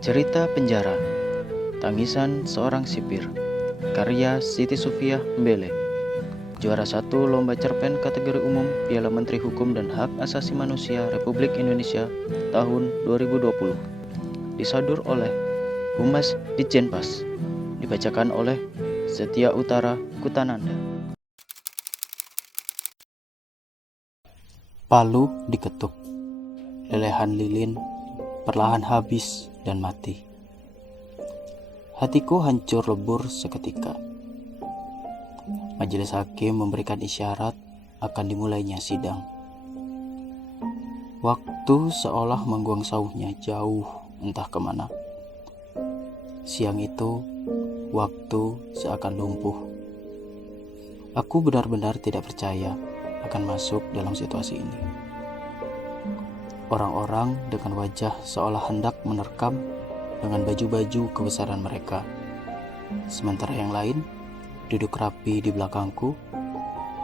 Cerita Penjara, Tangisan Seorang Sipir, karya Siti Sufiah Mbele, juara 1 Lomba Cerpen kategori umum Piala Menteri Hukum dan Hak Asasi Manusia Republik Indonesia tahun 2020. Disadur oleh Humas Ditjenpas, dibacakan oleh Setia Utara Kutananda. Palu diketuk, lelehan lilin perlahan habis dan mati. Hatiku hancur lebur seketika. Majelis hakim memberikan isyarat akan dimulainya sidang. Waktu seolah mengguang sauhnya jauh entah kemana. Siang itu, waktu seakan lumpuh. Aku benar-benar tidak percaya akan masuk dalam situasi ini. Orang-orang dengan wajah seolah hendak menerkam dengan baju-baju kebesaran mereka. Sementara yang lain duduk rapi di belakangku,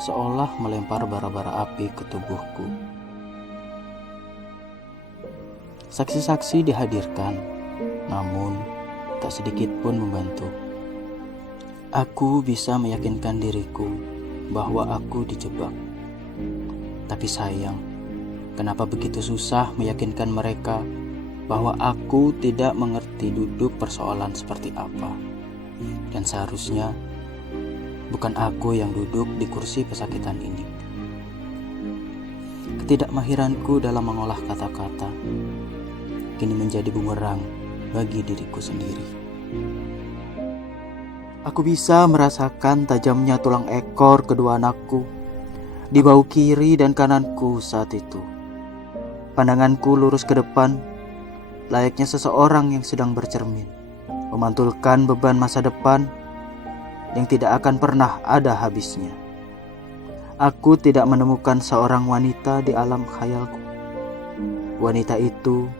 seolah melempar bara-bara api ke tubuhku. Saksi-saksi dihadirkan, namun tak sedikit pun membantu. Aku bisa meyakinkan diriku bahwa aku dijebak. Tapi sayang, kenapa begitu susah meyakinkan mereka bahwa aku tidak mengerti duduk persoalan seperti apa. Dan seharusnya bukan aku yang duduk di kursi pesakitan ini. Ketidakmahiranku dalam mengolah kata-kata kini menjadi bumerang bagi diriku sendiri. Aku bisa merasakan tajamnya tulang ekor kedua anakku di bahu kiri dan kananku saat itu. Pandanganku lurus ke depan, layaknya seseorang yang sedang bercermin, memantulkan beban masa depan yang tidak akan pernah ada habisnya. Aku tidak menemukan seorang wanita di alam khayalku. Wanita itu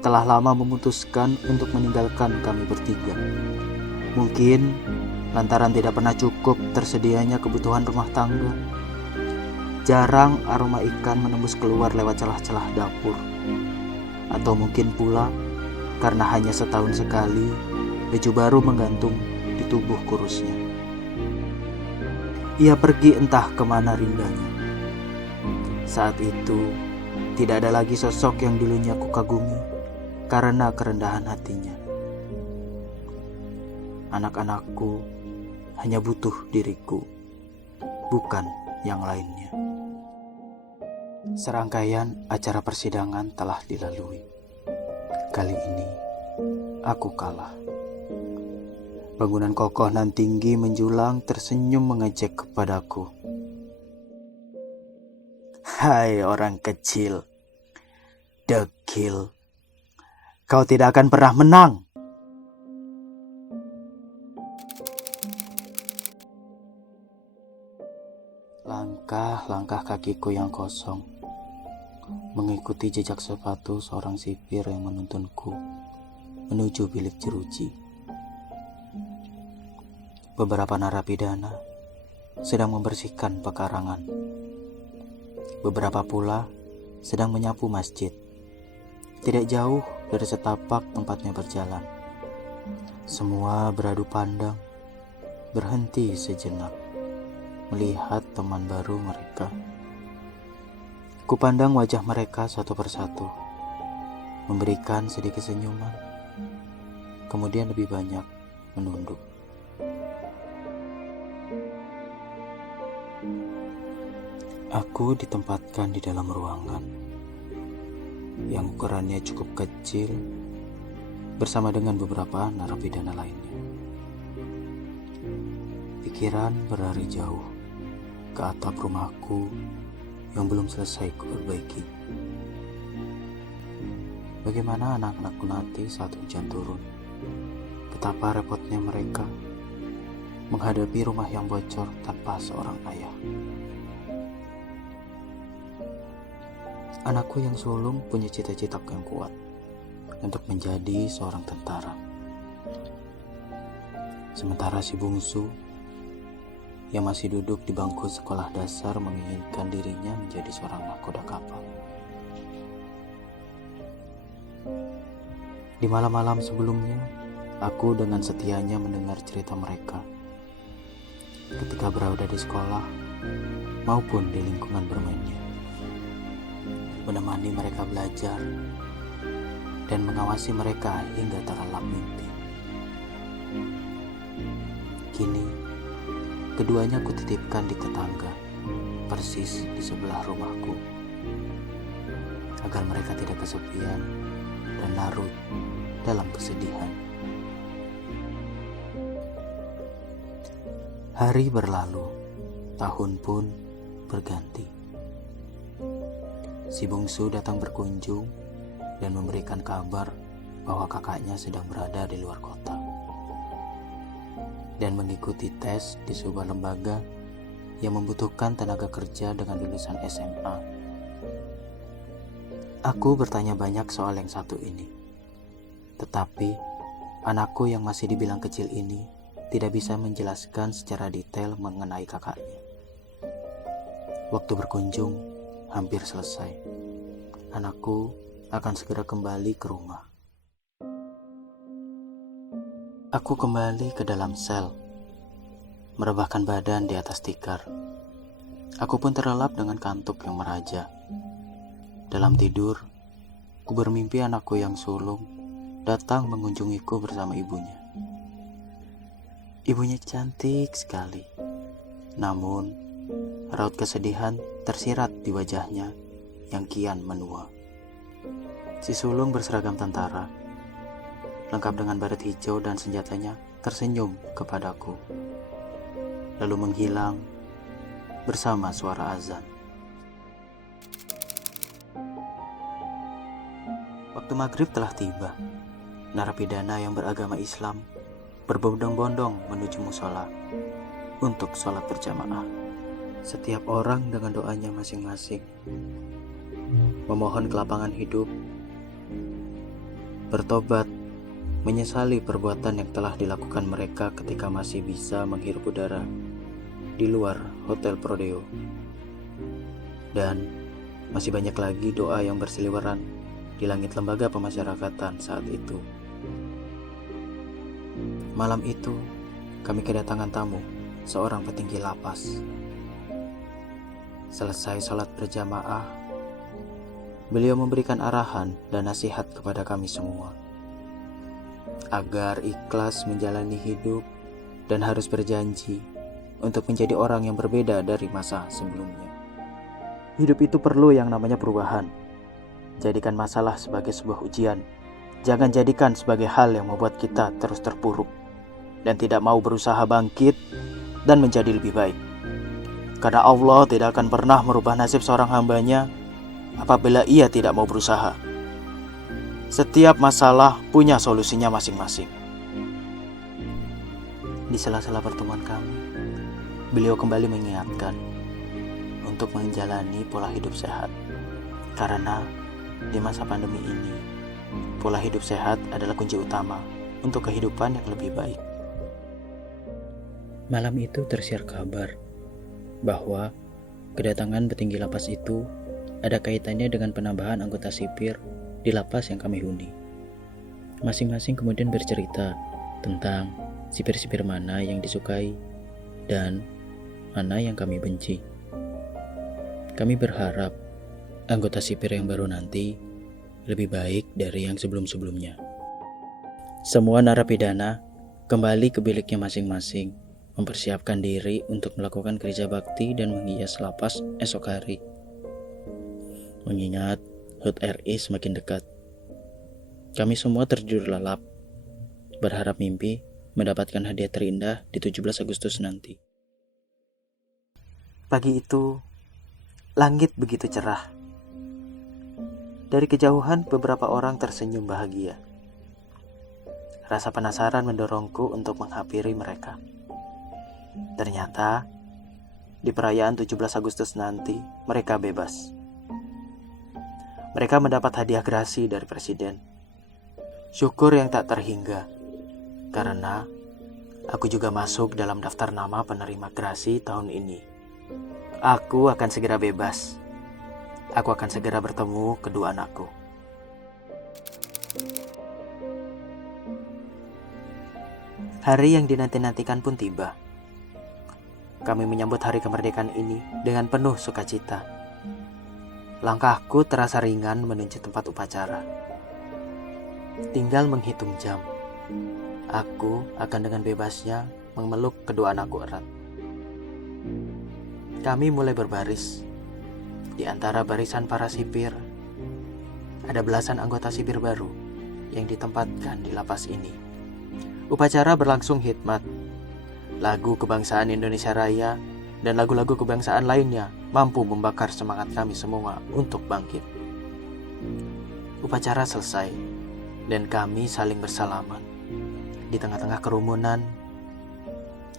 telah lama memutuskan untuk meninggalkan kami bertiga. Mungkin lantaran tidak pernah cukup tersedianya kebutuhan rumah tangga. Jarang aroma ikan menembus keluar lewat celah-celah dapur. Atau mungkin pula karena hanya setahun sekali baju baru menggantung di tubuh kurusnya. Ia pergi entah kemana rindanya. Saat itu tidak ada lagi sosok yang dulunya ku kagumi karena kerendahan hatinya. Anak-anakku hanya butuh diriku, bukan yang lainnya. Serangkaian acara persidangan telah dilalui. Kali ini aku kalah. Bangunan kokoh nan tinggi menjulang tersenyum mengejek kepadaku. Hai orang kecil, dekil, kau tidak akan pernah menang. Langkah-langkah kakiku yang kosong mengikuti jejak sepatu seorang sipir yang menuntunku menuju bilik jeruji. Beberapa narapidana sedang membersihkan pekarangan. Beberapa pula sedang menyapu masjid. Tidak jauh dari setapak tempatnya berjalan. Semua beradu pandang, berhenti sejenak melihat teman baru mereka. Kupandang wajah mereka satu persatu, memberikan sedikit senyuman, kemudian lebih banyak menunduk. Aku ditempatkan di dalam ruangan yang ukurannya cukup kecil bersama dengan beberapa narapidana lainnya. Pikiran berlari jauh ke atap rumahku yang belum selesai kuperbaiki. Bagaimana anak-anakku nanti saat hujan turun? Betapa repotnya mereka menghadapi rumah yang bocor tanpa seorang ayah. Anakku yang sulung punya cita-cita yang kuat untuk menjadi seorang tentara. Sementara si bungsu yang masih duduk di bangku sekolah dasar menginginkan dirinya menjadi seorang nahkoda kapal. Di malam-malam sebelumnya, aku dengan setianya mendengar cerita mereka ketika berada di sekolah maupun di lingkungan bermainnya, menemani mereka belajar dan mengawasi mereka hingga terlelap mimpi. Kini, keduanya kutitipkan di tetangga, persis di sebelah rumahku, agar mereka tidak kesepian dan larut dalam kesedihan. Hari berlalu, tahun pun berganti. Si bungsu datang berkunjung dan memberikan kabar bahwa kakaknya sedang berada di luar kota dan mengikuti tes di sebuah lembaga yang membutuhkan tenaga kerja dengan lulusan SMA. Aku bertanya banyak soal yang satu ini, tetapi anakku yang masih dibilang kecil ini tidak bisa menjelaskan secara detail mengenai kakaknya. Waktu berkunjung hampir selesai. Anakku akan segera kembali ke rumah. Aku kembali ke dalam sel, merebahkan badan di atas tikar. Aku pun terlelap dengan kantuk yang meraja. Dalam tidur, ku bermimpi anakku yang sulung datang mengunjungiku bersama ibunya. Ibunya cantik sekali, namun raut kesedihan tersirat di wajahnya yang kian menua. Si sulung berseragam tentara, lengkap dengan baret hijau dan senjatanya, tersenyum kepadaku, lalu menghilang bersama suara azan. Waktu maghrib telah tiba. Narapidana yang beragama Islam berbondong-bondong menuju musola untuk sholat berjamaah. Setiap orang dengan doanya masing-masing, memohon kelapangan hidup, bertobat, menyesali perbuatan yang telah dilakukan mereka ketika masih bisa menghirup udara di luar Hotel Prodeo. Dan masih banyak lagi doa yang berseliweran di langit lembaga pemasyarakatan saat itu. Malam itu, kami kedatangan tamu, seorang petinggi lapas. Selesai sholat berjamaah, beliau memberikan arahan dan nasihat kepada kami semua, agar ikhlas menjalani hidup dan harus berjanji untuk menjadi orang yang berbeda dari masa sebelumnya. Hidup itu perlu yang namanya perubahan. Jadikan masalah sebagai sebuah ujian. Jangan jadikan sebagai hal yang membuat kita terus terpuruk dan tidak mau berusaha bangkit dan menjadi lebih baik. Karena Allah tidak akan pernah merubah nasib seorang hambanya apabila ia tidak mau berusaha. Setiap masalah punya solusinya masing-masing. Di sela-sela pertemuan kami, beliau kembali mengingatkan untuk menjalani pola hidup sehat. Karena di masa pandemi ini, pola hidup sehat adalah kunci utama untuk kehidupan yang lebih baik. Malam itu tersiar kabar bahwa kedatangan petinggi lapas itu ada kaitannya dengan penambahan anggota sipir di lapas yang kami huni. Masing-masing kemudian bercerita tentang sipir-sipir mana yang disukai dan mana yang kami benci. Kami berharap anggota sipir yang baru nanti lebih baik dari yang sebelum-sebelumnya. Semua narapidana kembali ke biliknya masing-masing, mempersiapkan diri untuk melakukan kerja bakti dan menghias lapas esok hari. Mengingat HUT RI semakin dekat, kami semua tertidur lelap, berharap mimpi mendapatkan hadiah terindah di 17 Agustus nanti. Pagi itu, langit begitu cerah. Dari kejauhan beberapa orang tersenyum bahagia. Rasa penasaran mendorongku untuk menghampiri mereka. Ternyata, di perayaan 17 Agustus nanti, mereka bebas. Mereka mendapat hadiah gerasi dari Presiden. Syukur yang tak terhingga, karena aku juga masuk dalam daftar nama penerima gerasi tahun ini. Aku akan segera bebas. Aku akan segera bertemu kedua anakku. Hari yang dinanti-nantikan pun tiba. Kami menyambut hari kemerdekaan ini dengan penuh sukacita. Langkahku terasa ringan menuju tempat upacara. Tinggal menghitung jam. Aku akan dengan bebasnya memeluk kedua anakku erat. Kami mulai berbaris. Di antara barisan para sipir, ada belasan anggota sipir baru yang ditempatkan di lapas ini. Upacara berlangsung hikmat. Lagu kebangsaan Indonesia Raya dan lagu-lagu kebangsaan lainnya mampu membakar semangat kami semua untuk bangkit. Upacara selesai dan kami saling bersalaman. Di tengah-tengah kerumunan,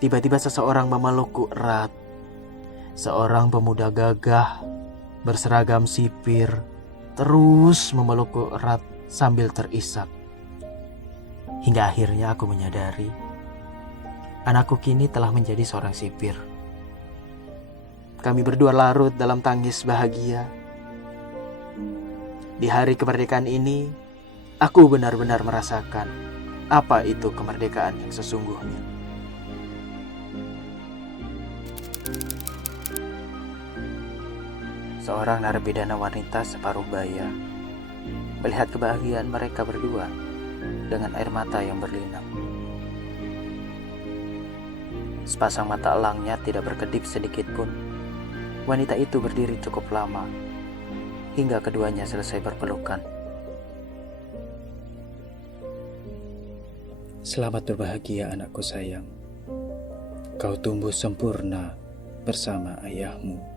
tiba-tiba seseorang memelukku erat. Seorang pemuda gagah berseragam sipir terus memelukku erat sambil terisak. Hingga akhirnya aku menyadari, anakku kini telah menjadi seorang sipir. Kami berdua larut dalam tangis bahagia. Di hari kemerdekaan ini, aku benar-benar merasakan apa itu kemerdekaan yang sesungguhnya. Seorang narapidana wanita separuh baya melihat kebahagiaan mereka berdua dengan air mata yang berlinang. Sepasang mata elangnya tidak berkedip sedikit pun. Wanita itu berdiri cukup lama hingga keduanya selesai berpelukan. Selamat berbahagia anakku sayang. Kau tumbuh sempurna bersama ayahmu.